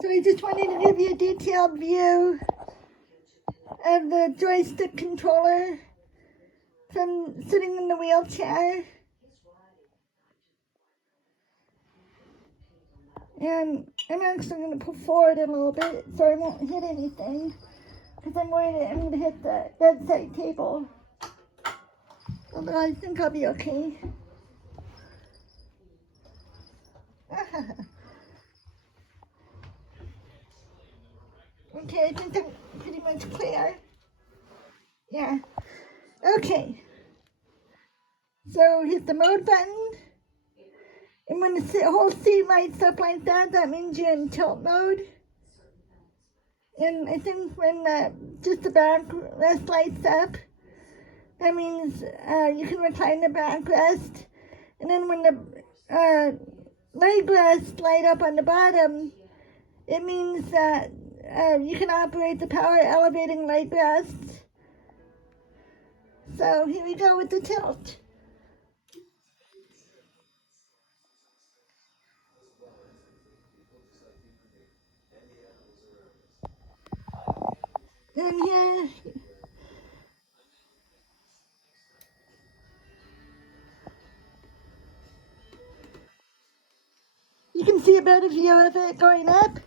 So I just wanted to give you a detailed view of the joystick controller from sitting in the wheelchair. And I'm actually going to pull forward a little bit so I won't hit anything, because I'm worried that I'm going to hit the bedside table. Although I think I'll be okay. Okay, I think I'm pretty much clear. Yeah. Okay. So hit the mode button. And when the whole seat lights up like that, that means you're in tilt mode. And I think when just the backrest lights up, that means you can recline the backrest. And then when the leg rests light up on the bottom, it means that you can operate the power elevating leg rests. So here we go with the tilt. And here, you can see a better view of it going up,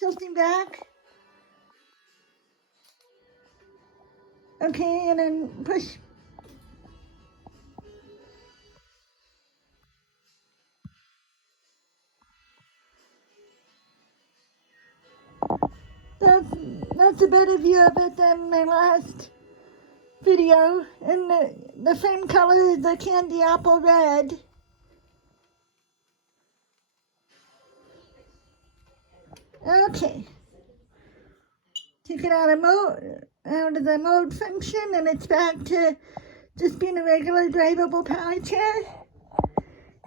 tilting back. Okay, and then push. That's a better view of it than my last video. And the frame color is the candy apple red. Okay. Take it out of the mode function, and it's back to just being a regular drivable power chair.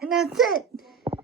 And that's it.